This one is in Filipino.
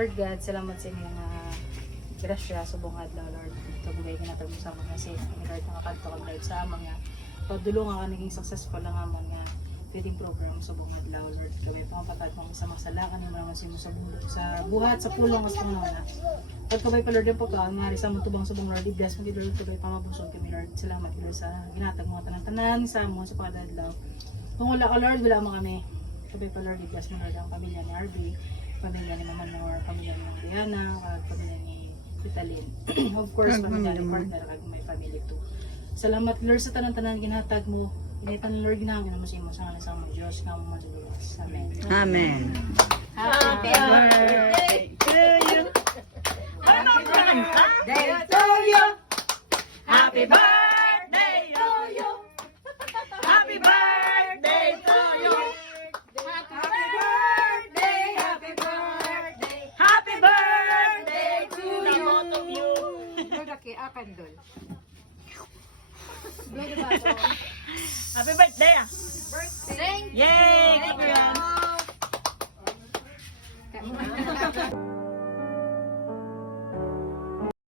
Lord God, salamat sa inyo nga grasya sa buong adlaw, Lord. Kabugay ka natin sa mga safe. Lord, nakakanto ka Lord sa mga pagdulungan ka naging successful lang naman nga feeding program sa buong adlaw, Lord. Kami pangapatag kong isa masalakan yung mga sino sa buhat, sa pulong as pang na. At kabay pa Lord yung pagkaan, nga sa mong tubang sa buong Lord, i-bless mo Lord, kabay pamabusog kami Lord. Salamat Lord sa ginatag mga tanan-tanan sa mo sa pagdadlaw. Kung wala ka Lord, wala mo kami. Kabay pa Lord, i-bless mo Lord ang pamilya ni RB, pamilya ni Mama Nor, pamilya ni Mariana, pamilya ni Vitalin. Of course, pamilya ni partner, kag may family too. Salamat Lord sa tanan-tanan ginatag mo. Initan Lord ginahangin mo sa imo sa ngalan sa mga Diyos nga mo madulas. Amen. Amen. Happy birthday to you. Happy birthday to you. Happy birthday to you. Happy birthday to you. Happy birthday, happy birthday. Happy birthday to you. Happy birthday. Thank Yay! you.